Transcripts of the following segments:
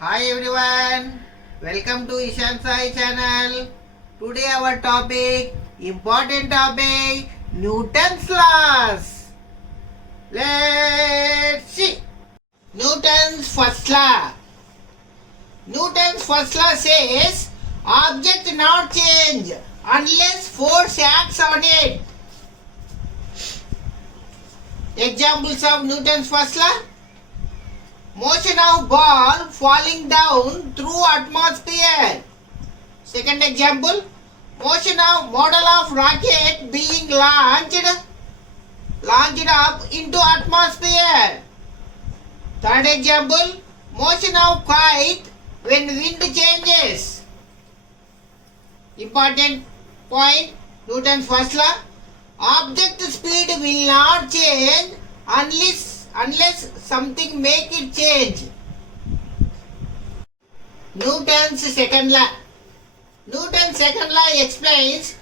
Hi everyone, welcome to Ishan Sai channel. Today our topic, important topic, Newton's laws. Let's see. Newton's first law. Newton's first law says, object not change unless force acts on it. Examples of Newton's first law. Motion of ball falling down through atmosphere. Second example, motion of model of rocket being launched up into atmosphere. Third example, motion of kite when wind changes. Important point, Newton's first law. Object speed will not change unless something make it change. Newton's second law. Newton's second law explains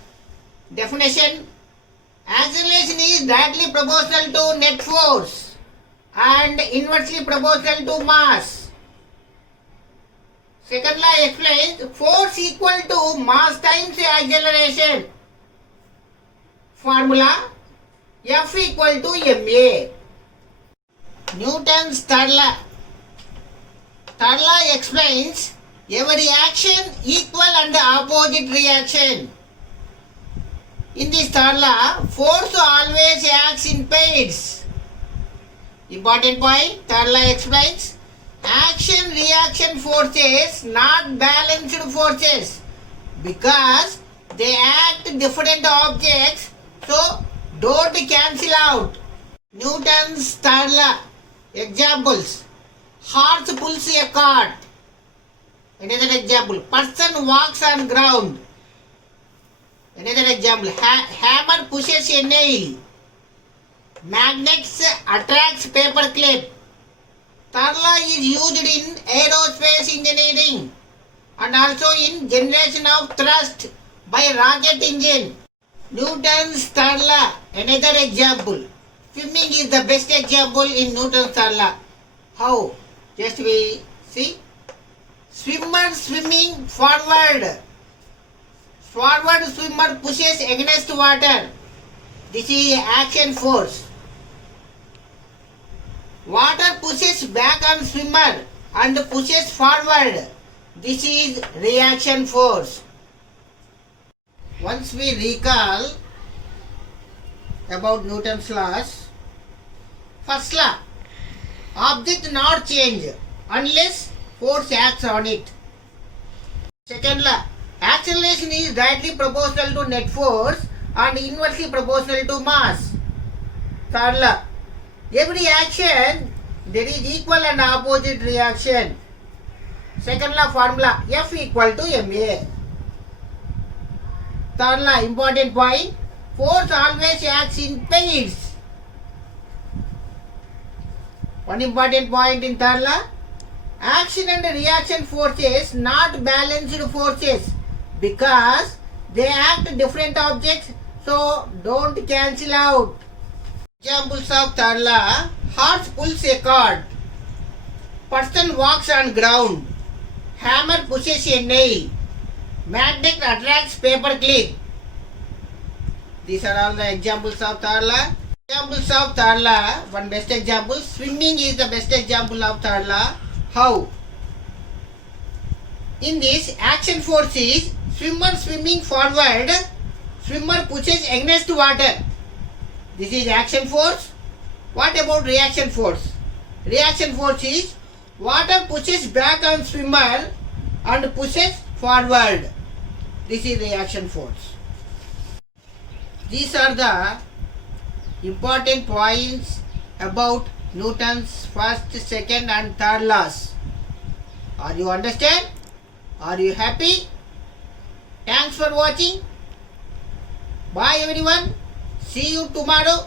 definition. Acceleration is directly proportional to net force and inversely proportional to mass. Second law explains force equal to mass times acceleration. Formula F equal to ma. Newton's third law. Third law explains every action equal and opposite reaction. In this third law, force always acts in pairs. Important point, third law explains action-reaction forces not balanced forces because they act different objects, so don't cancel out. Newton's third law. Examples: horse pulls a cart. Another example: person walks on ground. Another example: hammer pushes a nail. Magnets attracts paper clip. Third law is used in aerospace engineering and also in generation of thrust by rocket engine. Newton's third law. Another example: swimming is the best example in Newton's third law. How? Just we see. Swimmer swimming forward. Forward swimmer pushes against water. This is action force. Water pushes back on swimmer and pushes forward. This is reaction force. Once we recall about Newton's laws. First law, object not change unless force acts on it. Second law, acceleration is directly proportional to net force and inversely proportional to mass. Third law, every action there is equal and opposite reaction. Second law formula F equal to ma. Third law, important point, force always acts in pairs. One important point in third law, action and reaction forces not balanced forces because they act different objects, so don't cancel out. Examples of third law: horse pulls a cart, person walks on ground, hammer pushes a nail, magnet attracts paper clip. These are all the examples of third law. Examples of third law, one best example, swimming is the best example of third law. How? In this, action force is swimmer swimming forward, swimmer pushes against water. This is action force. What about reaction force? Reaction force is water pushes back on swimmer and pushes forward. This is reaction force. These are the important points about Newton's first, second and third laws. Are you understand? Are you happy? Thanks for watching. Bye everyone. See you tomorrow.